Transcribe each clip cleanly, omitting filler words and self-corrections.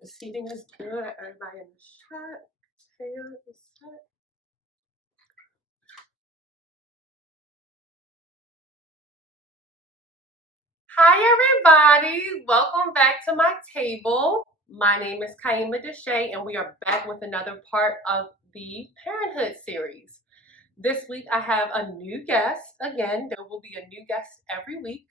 The seating is good. Everybody in the shot. Tail is set. Hi, everybody. Welcome back to my table. My name is Kyemah, and we are back with another part of the Parenthood series. This week, I have a new guest. Again, there will be a new guest every week.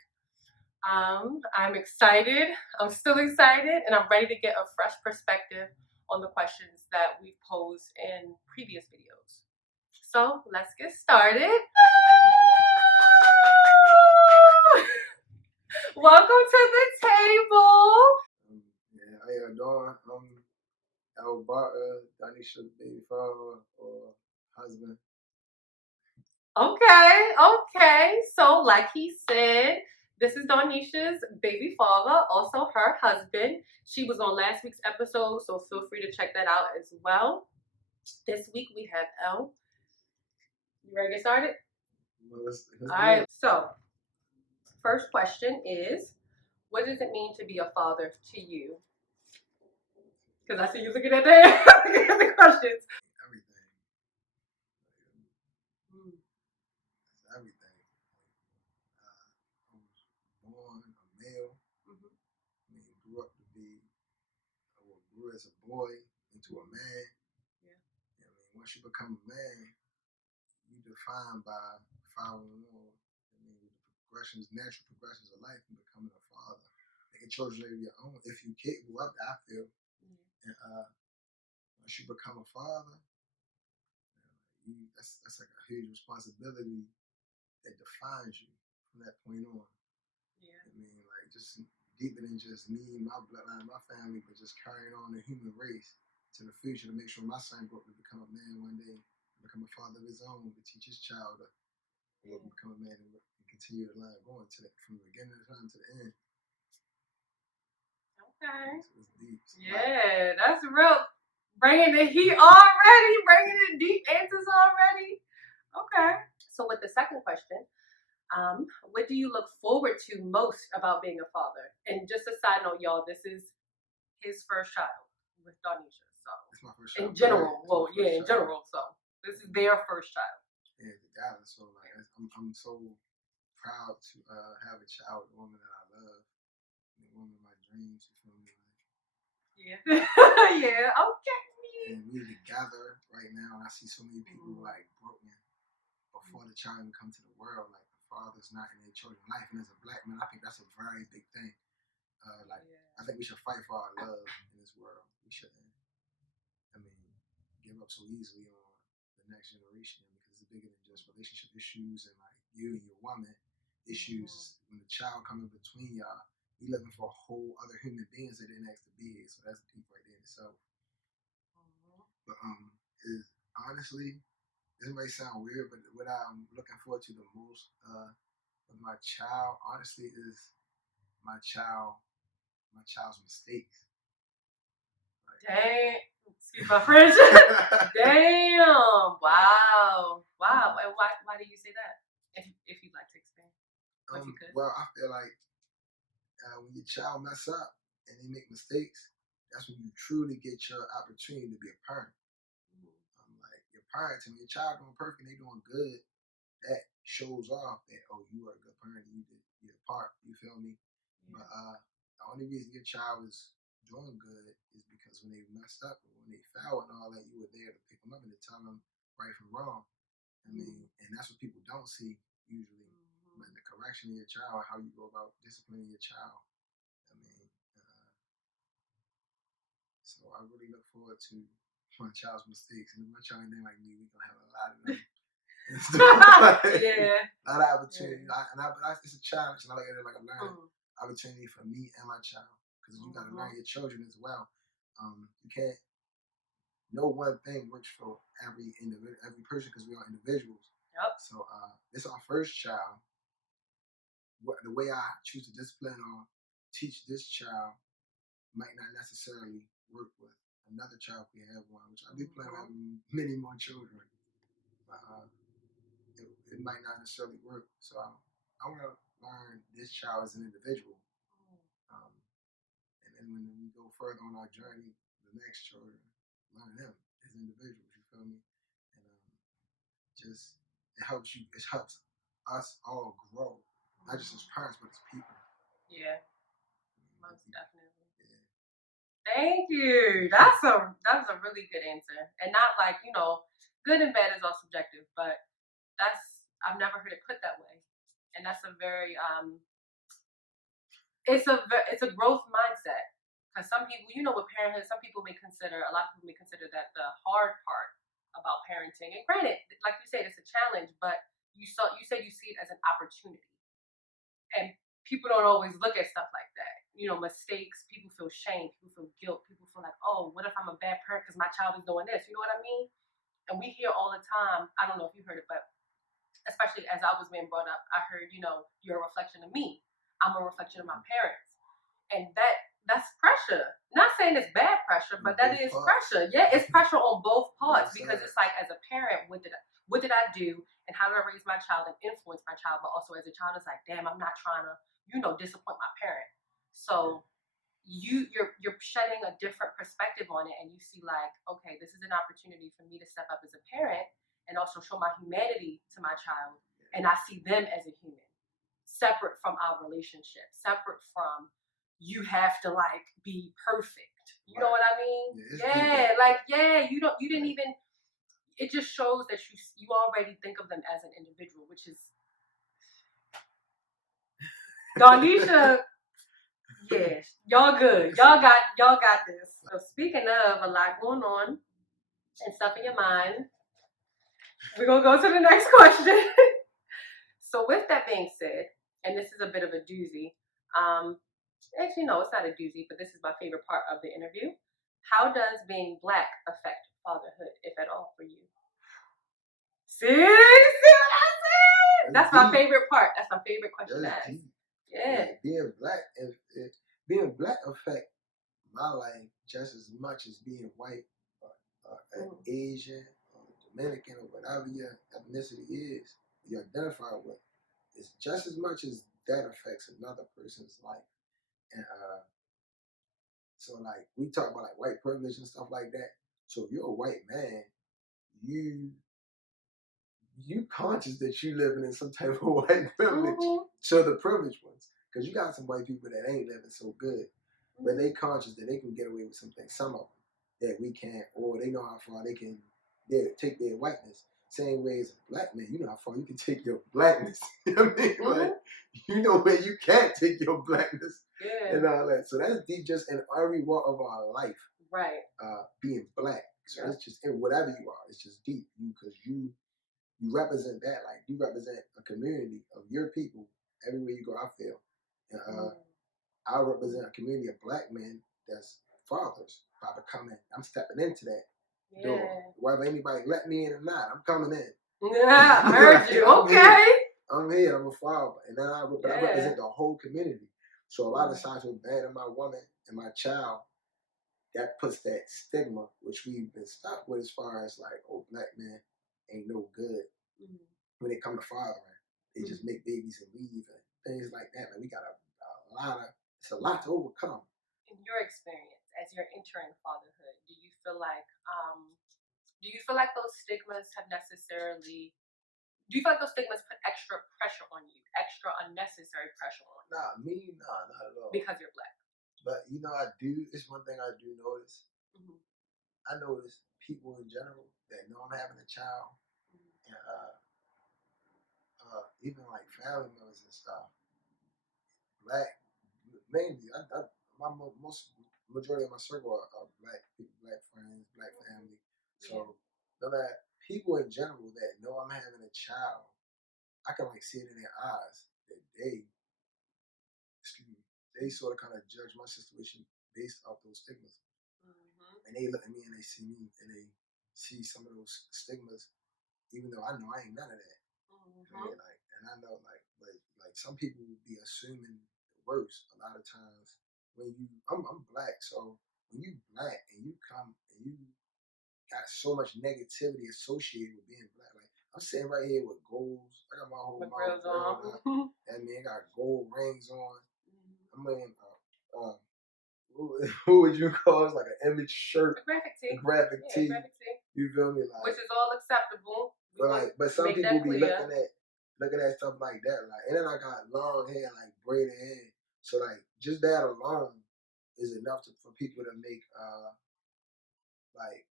I'm excited. I'm still excited, and I'm ready to get a fresh perspective on the questions that we posed in previous videos. So let's get started. Welcome to the table. Yeah, how y'all doing? Alberta, Danisha's baby father or husband. Okay. So, like he said, this is Donisha's baby father, also her husband. She was on last week's episode, so feel free to check that out as well. This week we have Elle. You ready to get started? Well, let's All right. So, first question is, what does it mean to be a father to you? Because I see you looking at the questions. Everything. It's everything. I was born a male. Grew up to be, grew as a boy into a man. Yeah. Once you become a man, you defined by following on. Natural progressions of life, and becoming a father, making children of your own. If you're capable of that, I feel. And once you become a father, that's like a huge responsibility that defines you from that point on. Yeah. Like just deeper than just me, my bloodline, my family, but just carrying on the human race to the future to make sure my son grows up to become a man one day, become a father of his own, to teach his child to become a man and continue the line going from the beginning of the time to the end. Okay. So it's deep. Yeah, that's real. Bringing the heat already, bringing the deep answers already. Okay. So with the second question, what do you look forward to most about being a father? And just a side note, y'all, this is his first child with Donisha. So it's my first child. In general, in general. So this is their first child. Yeah, together. So like, I'm so proud to have a child with a woman that I love, and a woman of my dreams. You feel me? Yeah. Yeah. Okay. And we together right now, and I see so many people like broken before the child even come to the world. Like the father's not in their children's life, and as a black man, I think that's a very big thing. I think we should fight for our love in this world. We shouldn't, give up so easily on the next generation because it's bigger than just relationship issues and like you and your woman issues. When the child comes in between y'all, we living for whole other human beings that didn't ask to be here. So that's deep right there in itself. But is honestly, this might sound weird, but what I'm looking forward to the most with my child, honestly, is my child's mistakes. Dang. Excuse my French. Damn. Wow. And why do you say that? If you'd like to expand. Well, I feel like when your child mess up and they make mistakes, that's when you truly get your opportunity to be a parent. Like your parents and your child doing perfect and they doing good, that shows off that, oh, you are a good parent and you did your part. You feel me? Yeah. But the only reason your child is doing good is because when they messed up or when they fell and all that, you were there to pick them up and to tell them right from wrong. And that's what people don't see usually. Like the correction of your child, how you go about disciplining your child. So I really look forward to my child's mistakes. And if my child ain't like me, we're gonna have a lot of them. Yeah. A lot of opportunity. Yeah. It's a challenge. It's not like a learning opportunity for me and my child. Because you gotta learn your children as well. You can't. No one thing works for every person because we are individuals. Yep. So this is our first child. The way I choose to discipline or teach this child might not necessarily work with another child if we have one, which I do plan on having many more children. But it might not necessarily work. So I want to learn this child as an individual. And and when we go further on our journey, the next children, learn them as individuals. You feel me? And just it helps us all grow, not just as parents, but as people. Yeah, most definitely. Yeah. Thank you. That's a really good answer, and not like, you know, good and bad is all subjective, but I've never heard it put that way, and that's a very it's a growth mindset. Because some people, you know, with parenthood, a lot of people may consider that the hard part about parenting. And granted, like you said, it's a challenge, but you said you see it as an opportunity. And people don't always look at stuff like that. You know, mistakes, people feel shame, people feel guilt, people feel like, oh, what if I'm a bad parent because my child is doing this? You know what I mean? And we hear all the time, I don't know if you heard it, but especially as I was being brought up, I heard, you know, you're a reflection of me. I'm a reflection of my parents. And that's pressure. Not saying it's bad pressure, but that is pressure. Yeah, it's pressure on both parts, because it's like, as a parent, what did I do, and how did I raise my child and influence my child? But also as a child, it's like, damn, I'm not trying to, you know, disappoint my parent. So you're shedding a different perspective on it, and you see like, okay, this is an opportunity for me to step up as a parent and also show my humanity to my child, and I see them as a human, separate from our relationship, separate from you have to like be perfect. You know what I mean? Yeah, like you didn't even. It just shows that you already think of them as an individual, which is Darnisha. Yeah, y'all good. Y'all got this. So speaking of a lot going on and stuff in your mind, we're gonna go to the next question. So with that being said, and this is a bit of a doozy. Actually, no, it's not a doozy, but this is my favorite part of the interview. How does being Black affect fatherhood, if at all, for you? See what I said? That's my favorite part. That's my favorite question to ask. Yeah. Being Black affect my life just as much as being white, Asian, or Dominican, or whatever your ethnicity is, you identify with. It's just as much as that affects another person's life. And so like we talk about like white privilege and stuff like that. So if you're a white man, you conscious that you living in some type of white privilege to the privileged ones. Because you got some white people that ain't living so good, but they conscious that they can get away with some things, some of them, that we can't, or they know how far they can take their whiteness. Same way as a Black man, you know how far you can take your Blackness. You know what I mean? Like, you know where you can't take your Blackness and all that. So that's deep just in every walk of our life. Right. Being Black. So it's just in whatever you are, it's just deep. Because you represent that. Like, you represent a community of your people everywhere you go, I feel. And I represent a community of Black men that's fathers by becoming, I'm stepping into that door. Whether anybody let me in or not, I'm coming in. Yeah, I heard you. Okay. I'm here, I'm a father. And then I represent the whole community. So a lot of times with abandoning my woman and my child, that puts that stigma, which we've been stuck with as far as like, oh, Black men ain't no good. When it come to fathering, they just make babies and leave and things like that. Like, we got it's a lot to overcome. In your experience, as you're entering fatherhood, do you feel like those stigmas put extra pressure on you, extra unnecessary pressure on you? Nah, not at all. Because you're Black. But you know, it's one thing I do notice. I notice people in general that know I'm having a child, and even like family members and stuff, Black, mainly, majority of my circle are Black people, Black friends, Black family. So, that people in general that know I'm having a child, I can like see it in their eyes that they sort of kind of judge my situation based off those stigmas. And they look at me and they see me and they see some of those stigmas, even though I know I ain't none of that. And I know like some people would be assuming the worst a lot of times when I'm Black, so when you Black and you come and you got so much negativity associated with being Black. Like, I'm sitting right here with golds. I got my whole mouth grilled up. That man got gold rings on. I'm wearing who would you call it? Like an image shirt, a graphic tee. Graphic tee. Graphic tee. You feel me? Like, which is all acceptable. But some people be looking at stuff like that. Like, and then I got long hair, like braided hair. So like, just that alone is enough for people to make like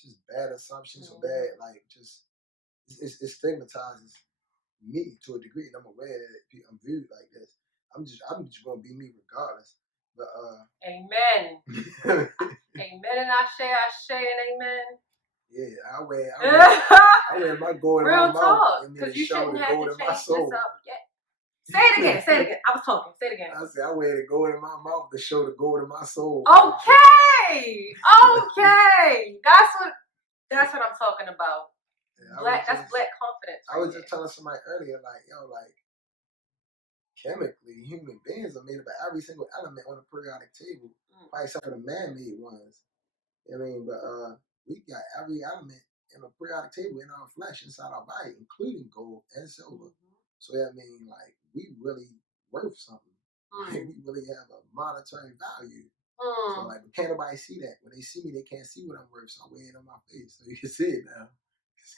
just bad assumptions or bad, like, just it stigmatizes me to a degree, and I'm aware that I'm viewed like this. I'm just gonna be me regardless. But amen. Amen and ashe and amen. Yeah, I wear my gold in my mouth and then show the gold in my soul. Say it again. Say it again. I was talking. Say it again. I said I wear the gold in my mouth to show the gold in my soul. Okay. Okay. That's what I'm talking about. Yeah, that's black confidence. I was just telling somebody earlier, like, yo, like, chemically, human beings are made up of every single element on the periodic table, probably except for the man-made ones. I mean, but we got every element in the periodic table in our flesh, inside our body, including gold and silver. So that means, like, we really worth something. Like, we really have a monetary value. So, like, but can't nobody see that. When they see me, they can't see what I'm worth, so I wear it on my face, so you can see it now.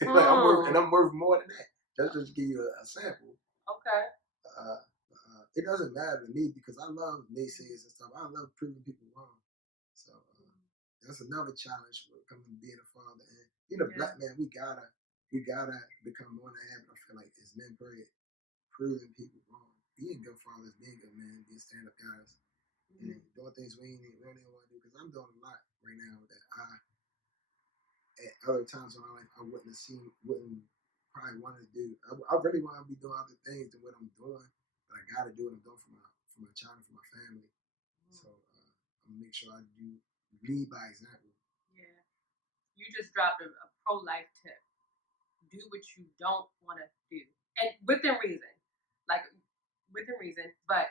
Like, I'm worth more than that. That's just to give you a sample. Okay. It doesn't matter to me because I love naysayers and stuff. I love proving people wrong. So that's another challenge for coming to being a father. And being a black man, we gotta become more than a habit. I feel like as men, period, proving people wrong, being good fathers, being good men, being stand-up guys, and doing things we don't even want to do. Because I'm doing a lot right now that at other times in my life I wouldn't probably want to do. I really want to be doing other things than what I'm doing, but I got to do what I'm doing for my child and for my family. So I'm gonna make sure I lead by example. Yeah, you just dropped a pro-life tip. Do what you don't want to do, and within reason, but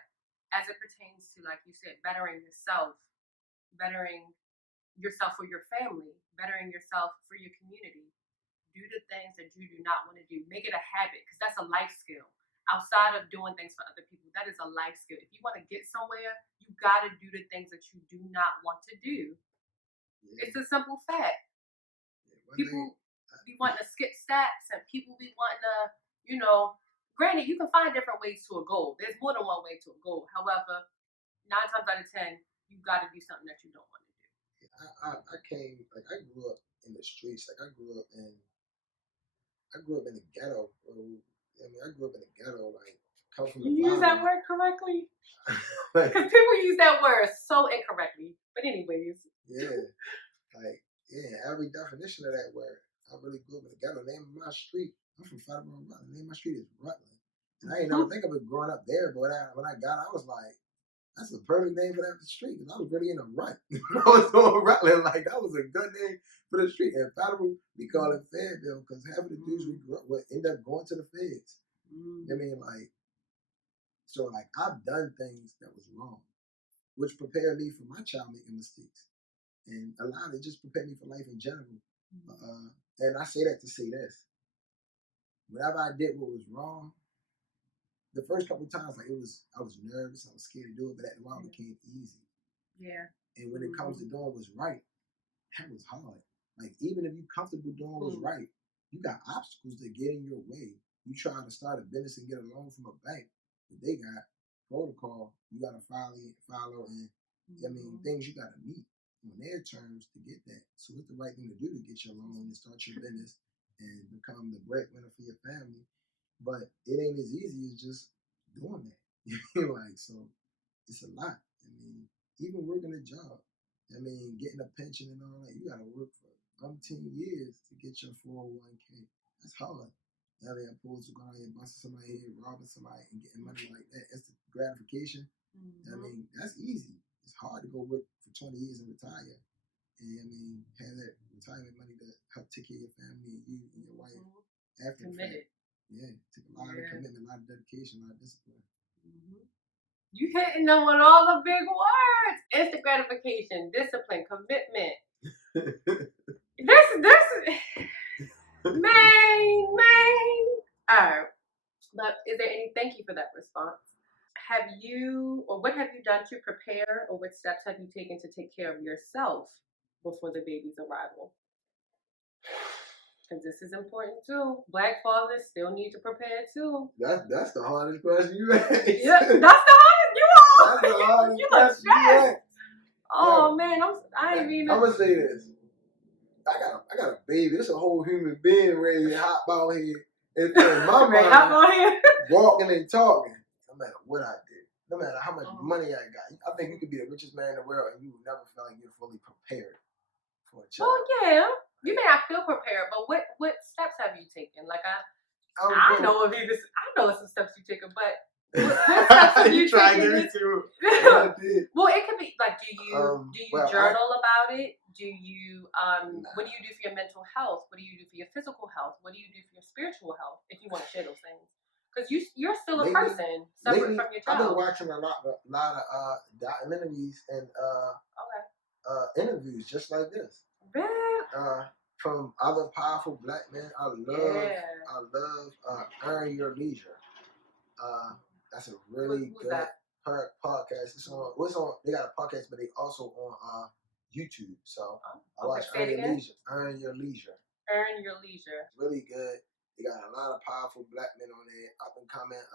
as it pertains to, like you said, bettering yourself for your family, bettering yourself for your community. Do the things that you do not want to do. Make it a habit, because that's a life skill. Outside of doing things for other people, that is a life skill. If you want to get somewhere, you got to do the things that you do not want to do. Yeah. It's a simple fact. Yeah, people be wanting to skip steps, and people be wanting to, granted, you can find different ways to a goal. There's more than one way to a goal. However, 9 times out of 10, you got to do something that you don't want to do. I grew up in the streets. Like, I grew up in the ghetto. I grew up in the ghetto. Like, come from the bottom. You use that word correctly? Because people use that word so incorrectly. But anyways. Yeah. Every definition of that word. I really grew up in the ghetto. The name of my street, I'm from FATHERHOOD. The name of my street is Rutland. And I ain't never think of it growing up there, but when I got, I was like, that's the perfect name for that street, because I was really in a rut. I was doing Rutland, like, that was a good name for the street. And FATHERHOOD, we call it Fayetteville, because half of the dudes we grew up with end up going to the feds. I mean, like, so, like, I've done things that was wrong, which prepared me for my child making mistakes. And a lot of it just prepared me for life in general. And I say that to say this. Whenever I did what was wrong, the first couple of times, like, I was nervous, I was scared to do it, but after a while it became easy. Yeah. And when it comes to doing what's right, that was hard. Like, even if you're comfortable doing what's right, you got obstacles that get in your way. You trying to start a business and get a loan from a bank, but they got protocol you got to follow, and I mean, things you got to meet on their terms to get that. So it's the right thing to do to get your loan and start your business and become the breadwinner for your family. But it ain't as easy as just doing that. Like, so it's a lot. I mean, even working a job, I mean, getting a pension and all that, you gotta work for 10 years to get your 401k. That's hard. I mean, opposed to going out here and busting somebody head, robbing somebody, and getting money like that. Instant gratification. I mean, that's easy. It's hard to go work for 20 years and retire. And I mean, have that retirement money to help take care of your family and you and your wife after the fact. Yeah, take a lot of commitment, a lot of dedication, a lot of discipline. You hitting them with all the big words. Instant gratification, discipline, commitment. This man. All right. But is there any, thank you for that response. what have you done to prepare, or what steps have you taken to take care of yourself before the baby's arrival? Because this is important too. Black fathers still need to prepare too. That's the hardest question you asked. Yeah, that's the hardest. You all. That's the hardest You look question you stressed. asked. Oh man, I ain't even. I'm gonna say this. I got a baby. It's a whole human being ready to hop out here. And in my mind, walking and talking, no matter what I did, no matter how much money I got, I think you could be the richest man in the world and you would never feel like you're fully prepared for a child. Well, yeah, you may not feel prepared, but what steps have you taken? Like I know some steps you've taken, but what steps have you taken? Well, it could be like, do you journal about it? Do you what do you do for your mental health? What do you do for your physical health? What do you do for your spiritual health? If you want to share those things, because you're still a person separate from your child. I've been watching a lot of documentaries and interviews just like this. Really? From other powerful black men. I love Earn Your Leisure. That's a really good podcast. It's on. They got a podcast, but they also on YouTube. So I watch Earn Your Leisure. Earn Your Leisure. Earn Your Leisure. It's really good. They got a lot of powerful black men on there. Up and coming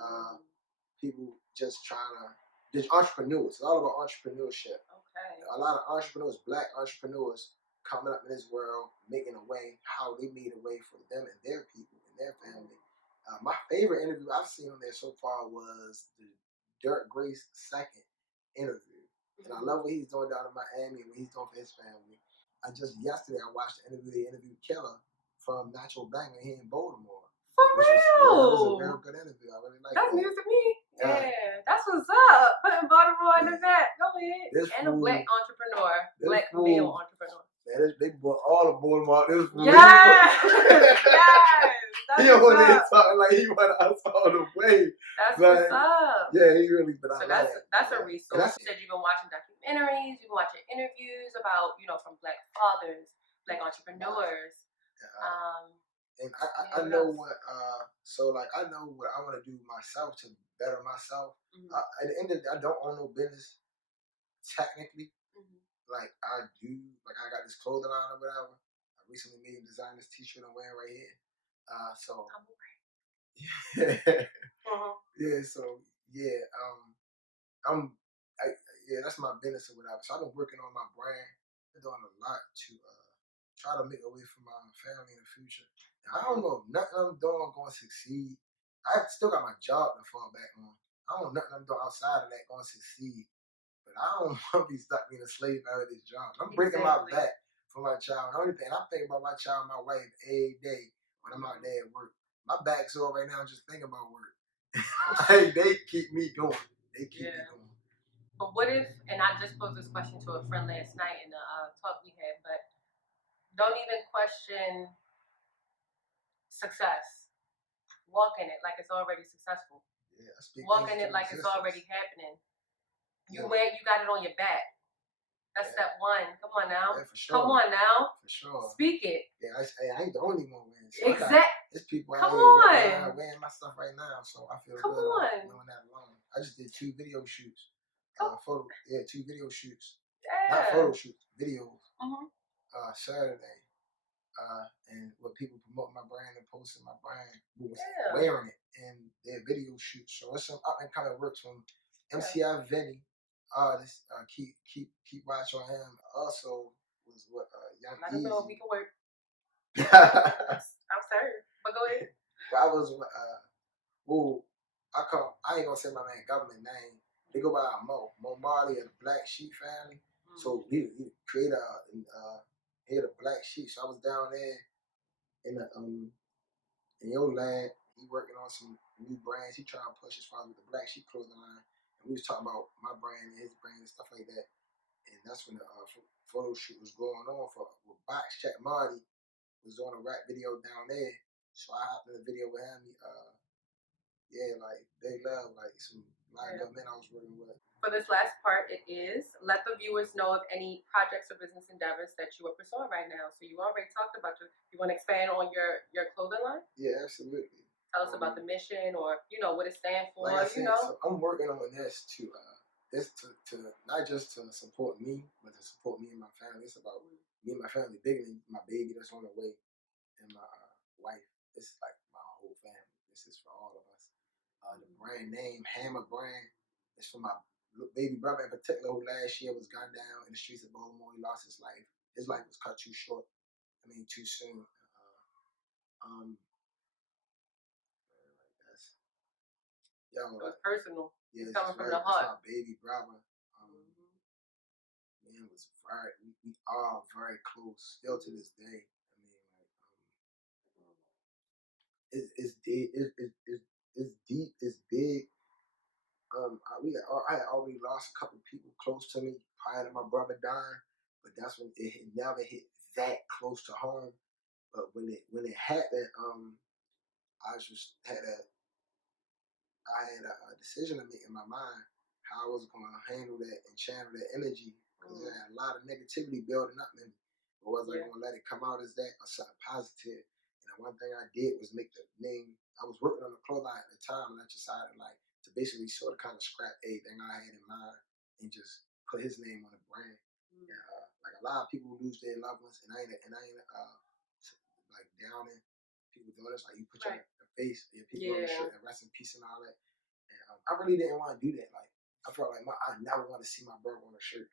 people just trying to. There's entrepreneurs. It's all about entrepreneurship. Okay. A lot of entrepreneurs, black entrepreneurs, coming up in this world, making a way, how they made a way for them and their people and their family. My favorite interview I've seen on there so far was the Dirk Grace second interview. And I love what he's doing down in Miami and what he's doing for his family. Yesterday I watched the interview. They interviewed Killer from Natural Banger here in Baltimore. For real? That was a real good interview. I really liked that. That's news to me. Yeah, that's what's up. Putting Baltimore in the back. Go ahead. And a black entrepreneur. Black male entrepreneur. Man, they bought all the Baltimore. Yes! Yes! He over there talking like he wanted us all the way. That's what's up. Yeah, he really. But so that's a resource. You said you've been watching documentaries, you've been watching interviews about, from black fathers, black entrepreneurs. And I know what. So like I know what I want to do myself to better myself. At the end of the day, I don't own no business technically. Like I do, like I got this clothing line or whatever. I recently made and designed this T-shirt I'm wearing right here. That's my business or whatever. So I've been working on my brand. Been doing a lot to try to make a way for my family in the future. And I don't know if nothing I'm doing going to succeed. I still got my job to fall back on. I don't know nothing I'm doing outside of that going to succeed. But I don't want to be stuck being a slave out of this job. I'm breaking my back for my child. The only thing I think about my child and my wife every day when I'm out there at work. My back's sore right now just thinking about work. They keep me going. They keep me going. But what if, and I just posed this question to a friend last night in the talk we had, but don't even question success. Walk in it like it's already successful. Walk in it like it's already happening. You got it on your back. That's step one. Come on now. Yeah, for sure. Come on now. For sure. Speak it. Yeah, I ain't the only one wearing. So exactly. There's people out here wearing my stuff right now, so I feel good doing that alone. I just did 2 video shoots. 2 video shoots. Yeah. Not photo shoots, videos. Saturday. And what people promote my brand and posting my brand was wearing it in their video shoots. So it's some up and coming works from MCI Vinny. This keep watch on him. Also was what Young Easy. I don't know if we can work. I'm sorry, but go ahead. I was I ain't gonna say my man government name. They go by Mo Marley of the Black Sheep family. So he created the Black Sheep. So I was down there in your lab. He working on some new brands. He trying to push as far as the Black Sheep clothing line. We was talking about my brand and his brand and stuff like that. And that's when the photo shoot was going on with Box Check Marty was doing a rap video down there. So I hopped in the video with him. They love some good men I was working with. For this last part, it is let the viewers know of any projects or business endeavors that you are pursuing right now. So you already talked about you want to expand on your clothing line? Yeah, absolutely. Tell us about the mission, or what it stands for. Like I said, so I'm working on this to not just to support me, but to support me and my family. It's about me and my family, bigger than my baby that's on the way, and my wife. It's like my whole family. This is for all of us. The brand name Kyemah brand is for my baby brother in particular, who last year was gunned down in the streets of Baltimore. He lost his life. His life was cut too short. I mean, too soon. It was personal. Yeah, it's coming from the heart. That's my baby brother. Man, we are very close still to this day. I mean, like, it's deep, it's big. I had already lost a couple people close to me prior to my brother dying, but that's when it never hit that close to home. But when it happened, I had a decision to make in my mind how I was going to handle that and channel that energy, because I had a lot of negativity building up in me. But was I going to let it come out as that or something positive? And the one thing I did was make the name. I was working on the clothing line at the time, and I decided to basically sort of kind of scrap everything I had in mind and just put his name on the brand. And, like a lot of people lose their loved ones, and I ain't like downing people doing this. Like you put your face, your people on the shirt, and rest in peace and all that. And I really didn't want to do that. Like I felt like I never want to see my brother on a shirt.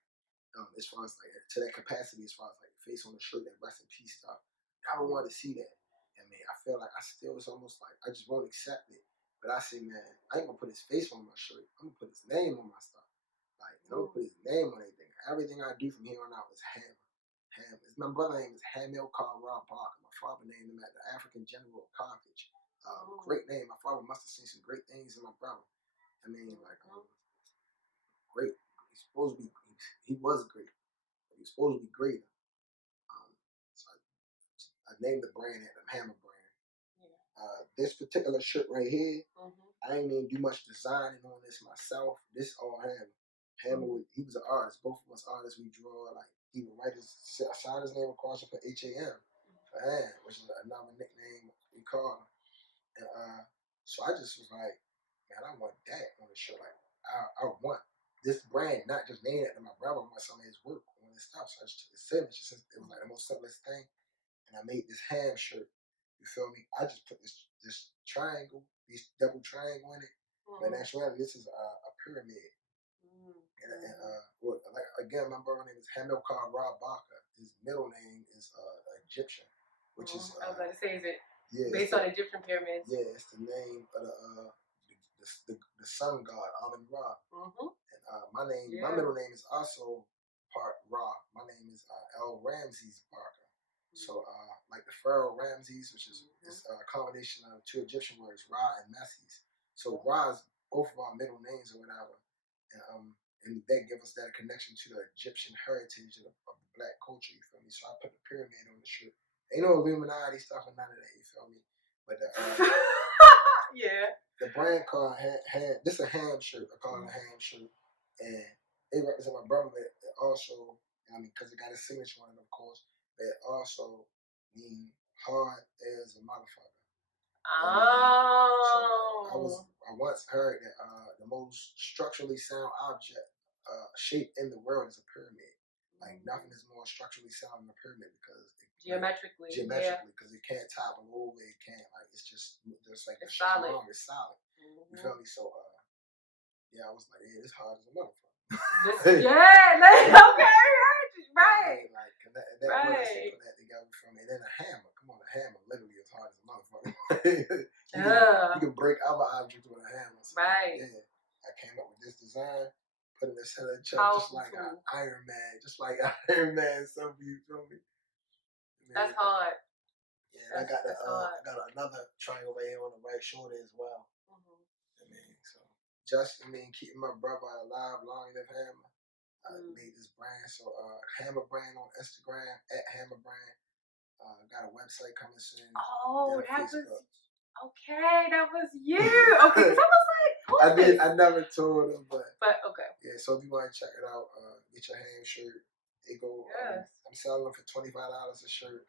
As far as like to that capacity, as far as like face on the shirt, that rest in peace stuff. I never want to see that. I mean, I feel like I still, it's almost like I just won't accept it. But I say, man, I ain't gonna put his face on my shirt. I'm gonna put his name on my stuff. Like I'm gonna put his name on everything. Everything I do from here on out is Kyemah. My brother's name is Kyemah Barker. My father named him at the African General of Carthage. Great name. My father must have seen some great things in my brother. I mean, like, great. He's supposed to be. He was great. But he was supposed to be greater. So I named the brand the Kyemah brand. This particular shirt right here, I ain't even do much designing on this myself. This all Kyemah. Kyemah, he was an artist. Both of us artists. We draw, like, he would write sign his name across it for HAM, for Ham, which is another nickname we call him. And so I just was like, man, I want that on the shirt. Like, I want this brand, not just named after my brother. I want some of his work on his stuff. So I just took the signature. It was like the most simplest thing. And I made this ham shirt. You feel me? I just put this triangle, this double triangle in it. But in actuality, this is a pyramid. And like, again, my brother's name is Kyemah Barker. His middle name is Egyptian, which is. I was about to say, is it based on Egyptian pyramids? Yeah, it's the name of the sun god Amun-Ra. And my middle name is also part Ra. My name is El Ramses Barker. So like the Pharaoh Ramses, which is a combination of two Egyptian words, Ra and Meses. So Ra is both of our middle names or whatever. And that gives us that connection to the Egyptian heritage of the black culture, you feel me? So I put the pyramid on the shirt. Ain't no Illuminati stuff or none of that, you feel me? But the brand called this is a ham shirt. I call it a ham shirt. And it represents my brother, but it also, I mean, because it got a signature on it, of course, but it also means hard as a motherfucker. So I once heard that the most structurally sound object shape in the world is a pyramid. Like nothing is more structurally sound than a pyramid because geometrically, because it can't topple over. It can't, like, it's just like it's solid. Strong. It's solid. You feel me? So yeah, I was like, yeah, it's hard as a motherfucker. Okay, right. Like that put that together for me. And then a hammer. Come on, a hammer literally is hard as a motherfucker. You can break other objects with a hammer. So right. Yeah, I came up with this design, put it in the center of the chest, just like Iron Man, Some of you feel me? That's hard. Yeah, I got another triangle right here on the right shoulder as well. I mean, so keeping my brother alive, long live Kyemah. I made this brand, so Kyemah brand on Instagram at Kyemah brand. Got a website coming soon. Oh, that was you. Okay, because I was like, I never told him, but okay. Yeah, so if you want to check it out, get your ham shirt. It go. I'm selling them for $25 a shirt.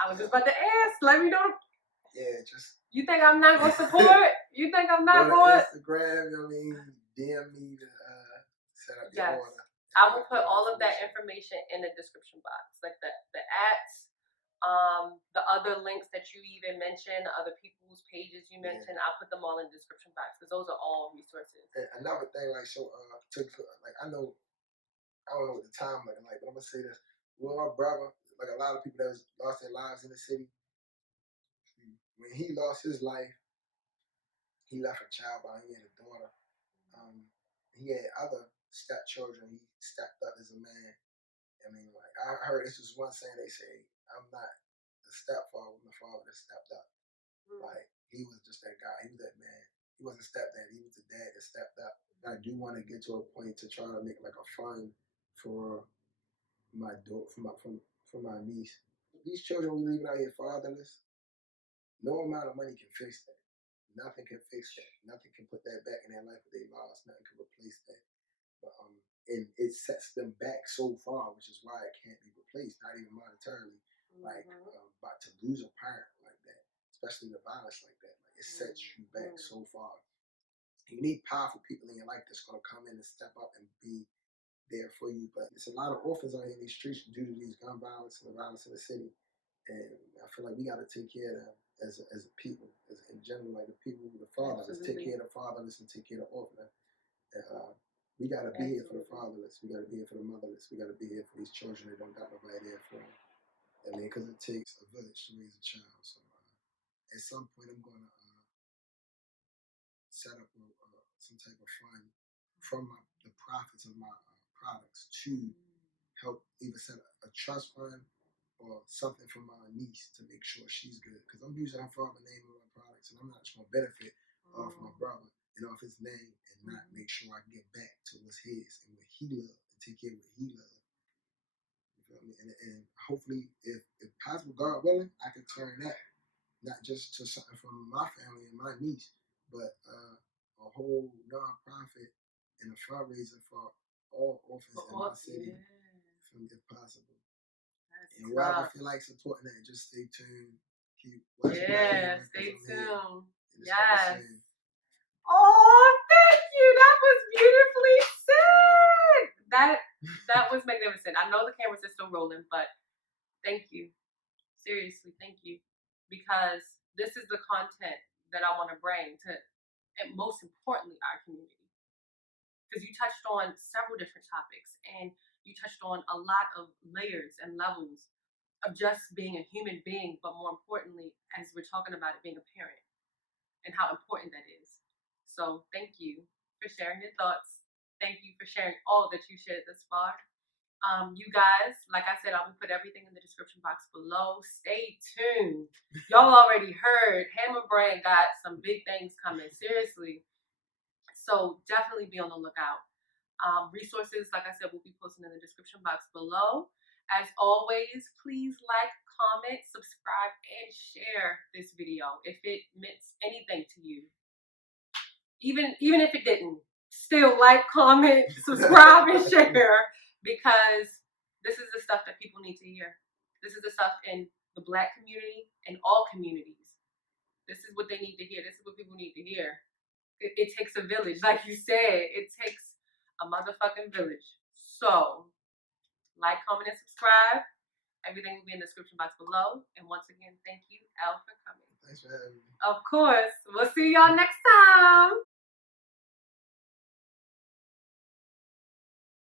I was just about to ask. Let me know. Yeah, just. You think I'm not gonna support? You think I'm not Go going? to Instagram, you know what I mean? DM me to set up your Yes. order. I will put all of that information in the description box, like the ads, the other links that you even mentioned, other people's pages you mentioned. I'll put them all in the description box because those are all resources. And another thing, like so, like I don't know what the time looking like, but I'm gonna say this: with my brother, like a lot of people that was lost their lives in the city, when he lost his life, he left a child behind. He had a daughter. He had other stepchildren. He stepped up as a man. I mean, like I heard this was one saying they say, "I'm not the stepfather, I'm the father that stepped up." Like he was just that guy. He was that man. He wasn't a stepdad. He was the dad that stepped up. I do want to get to a point to try to make like a fund for my daughter, for my niece. These children we leave out here fatherless. No amount of money can fix that. Nothing can fix that. Nothing can put that back in their life that they lost. Nothing can replace that. But, and it sets them back so far, which is why it can't be replaced, not even monetarily. Like about to lose a parent like that, especially the violence like that, like it sets you back so far. You need powerful people in your life that's gonna come in and step up and be there for you. But there's a lot of orphans out here in these streets due to these gun violence and the violence in the city. And I feel like we got to take care of them as a people, as in general, like the people, the fatherless, take care of the fatherless and take care of the orphan. We got to be here for the fatherless. We got to be here for the motherless. We got to be here for these children that don't got nobody there for them. I mean, because it takes a village to raise a child. So at some point, I'm going to set up some type of fund from the profits of my products to help either set a trust fund or something for my niece to make sure she's good. Because I'm using her father's name on my products, and I'm not just going to benefit off my brother and off his name and not make sure I give back to what's his and what he loved and take care of what he loved. You feel me? And hopefully, if possible, God willing, I can turn that not just to something from my family and my niece, but a whole nonprofit and a fundraiser for all orphans in my city, if possible. And whoever feel like supporting that, just stay tuned. Keep watching. Yeah, stay tuned. Yes. Oh, thank you. That was beautifully said. That was magnificent. I know the cameras are still rolling, but thank you. Seriously, thank you. Because this is the content that I want to bring to, and most importantly, our community. Because you touched on several different topics and you touched on a lot of layers and levels of just being a human being, but more importantly, as we're talking about it, being a parent and how important that is. So thank you for sharing your thoughts. Thank you for sharing all that you shared thus far. You guys, like I said, I will put everything in the description box below. Stay tuned. Y'all already heard Hammer Brand got some big things coming, seriously. So definitely be on the lookout. Resources, like I said, will be posted in the description box below. As always, please like, comment, subscribe, and share this video if it meant anything to you. Even if it didn't, still like, comment, subscribe, and share, because this is the stuff that people need to hear. This is the stuff in the Black community and all communities. This is what they need to hear. This is what people need to hear. It takes a village, like you said. It takes a motherfucking village. So, like, comment, and subscribe. Everything will be in the description box below. And once again, thank you, Elle, for coming. Thanks for having me. Of course. We'll see y'all next time.